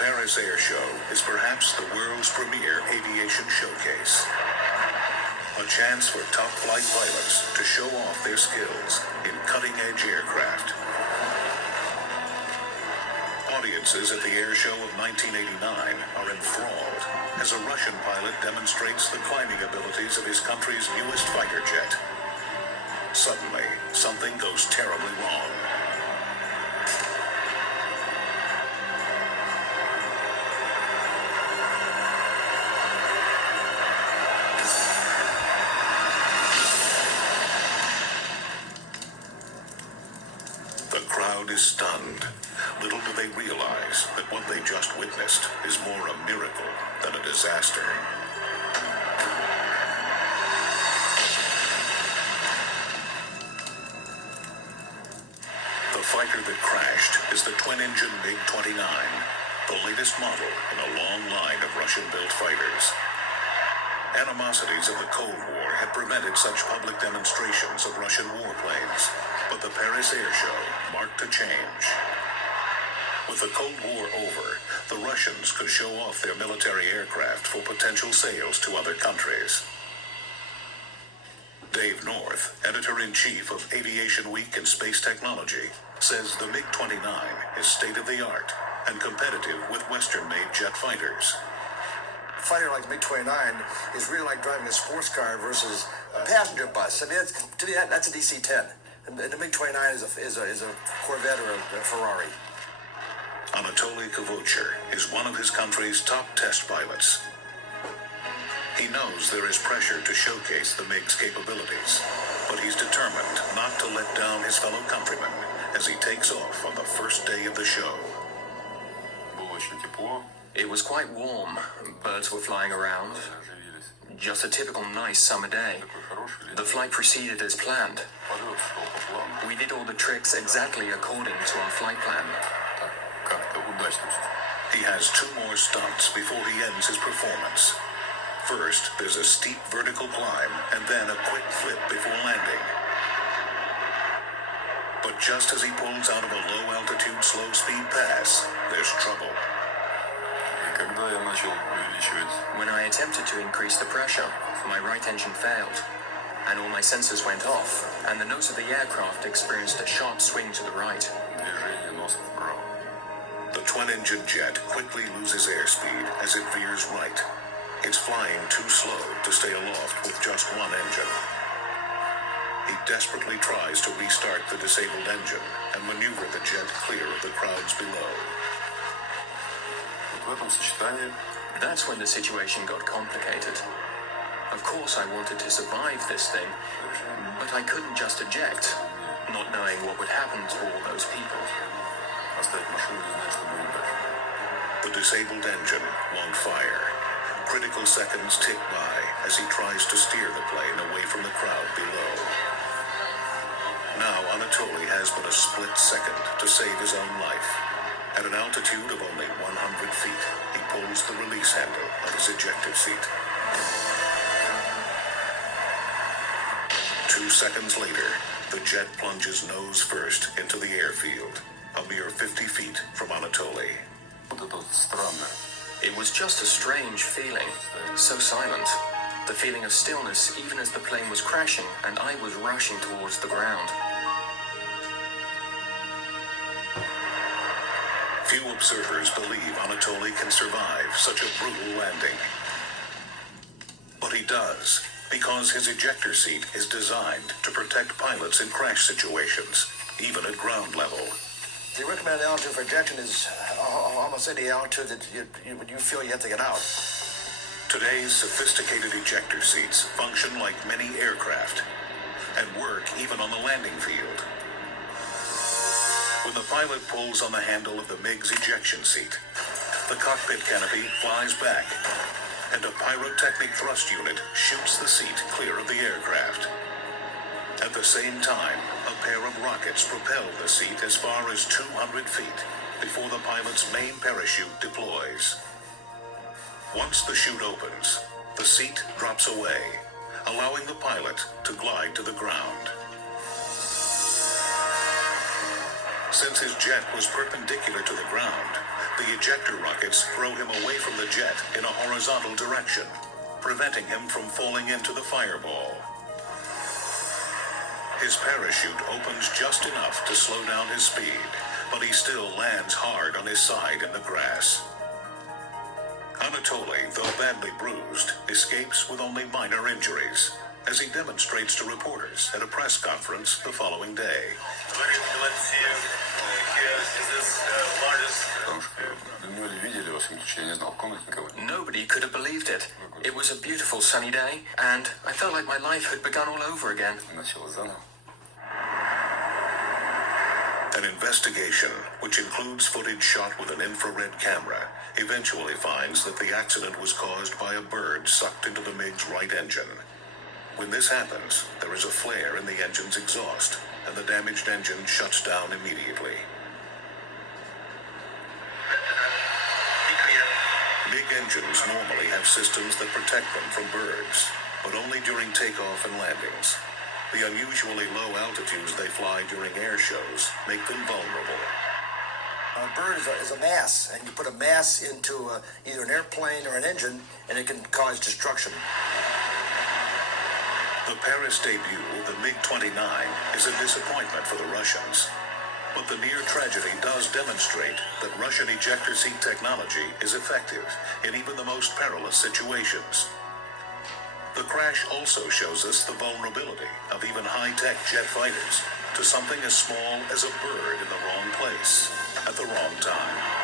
Paris Air Show is perhaps the world's premier aviation showcase. A chance for top flight pilots to show off their skills in cutting-edge aircraft. Audiences at the air show of 1989 are enthralled as a Russian pilot demonstrates the climbing abilities of his country's newest fighter jet. Suddenly, something goes terribly wrong. The crowd is stunned. Little do they realize that what they just witnessed is more a miracle than a disaster. The fighter that crashed is the twin-engine MiG-29, the latest model in a long line of Russian-built fighters. Animosities of the Cold War had prevented such public demonstrations of Russian warplanes, but the Paris Air Show marked a change. With the Cold War over, the Russians could show off their military aircraft for potential sales to other countries. Dave North, editor-in-chief of Aviation Week and Space Technology, says the MiG-29 is state-of-the-art and competitive with Western-made jet fighters. A fighter like the MiG-29 is really like driving a sports car versus a passenger bus. I mean, to me, that's a DC-10. And the MiG-29 is a Corvette or a Ferrari. Anatoly Kvochur is one of his country's top test pilots. He knows there is pressure to showcase the MiG's capabilities, but he's determined not to let down his fellow countrymen as he takes off on the first day of the show. It was quite warm. Birds were flying around. Just a typical nice summer day. The flight proceeded as planned. We did all the tricks exactly according to our flight plan. He has two more stunts before he ends his performance. First, there's a steep vertical climb and then a quick flip before landing. But just as he pulls out of a low-altitude, slow-speed pass, there's trouble. When I attempted to increase the pressure, my right engine failed, and all my sensors went off, and the nose of the aircraft experienced a sharp swing to the right. The twin-engine jet quickly loses airspeed as it veers right. It's flying too slow to stay aloft with just one engine. He desperately tries to restart the disabled engine and maneuver the jet clear of the crowds below. That's when the situation got complicated. Of course I wanted to survive this thing, but I couldn't just eject, not knowing what would happen to all those people. The disabled engine won't fire. Critical seconds tick by as he tries to steer the plane away from the crowd below. Now Anatoly has but a split second to save his own life. At an altitude of only 100 feet, he pulls the release handle of his ejector seat. 2 seconds later, the jet plunges nose first into the airfield, a mere 50 feet from Anatoly. It was just a strange feeling, so silent. The feeling of stillness even as the plane was crashing and I was rushing towards the ground. Few observers believe Anatoly can survive such a brutal landing. But he does, because his ejector seat is designed to protect pilots in crash situations, even at ground level. The recommended altitude for ejection is almost any altitude that you feel you have to get out. Today's sophisticated ejector seats function like many aircraft and work even on the landing field. When the pilot pulls on the handle of the MiG's ejection seat, the cockpit canopy flies back, and a pyrotechnic thrust unit shoots the seat clear of the aircraft. At the same time, a pair of rockets propel the seat as far as 200 feet before the pilot's main parachute deploys. Once the chute opens, the seat drops away, allowing the pilot to glide to the ground. Since his jet was perpendicular to the ground, the the ejector rockets throw him away from the jet in a horizontal direction, preventing him from falling into the fireball. His parachute opens just enough to slow down his speed, but he still lands hard on his side in the grass. Anatoly, though badly bruised, escapes with only minor injuries, as he demonstrates to reporters at a press conference the following day. Nobody could have believed it. It was a beautiful sunny day, and I felt like my life had begun all over again. An investigation, which includes footage shot with an infrared camera, eventually finds that the accident was caused by a bird sucked into the MiG's right engine. When this happens, there is a flare in the engine's exhaust, and the damaged engine shuts down immediately. MiG engines normally have systems that protect them from birds, but only during takeoff and landings. The unusually low altitudes they fly during air shows make them vulnerable. A bird is a mass, and you put a mass into either an airplane or an engine, and it can cause destruction. The Paris debut of the MiG-29 is a disappointment for the Russians. But the near tragedy does demonstrate that Russian ejector seat technology is effective in even the most perilous situations. The crash also shows us the vulnerability of even high-tech jet fighters to something as small as a bird in the wrong place at the wrong time.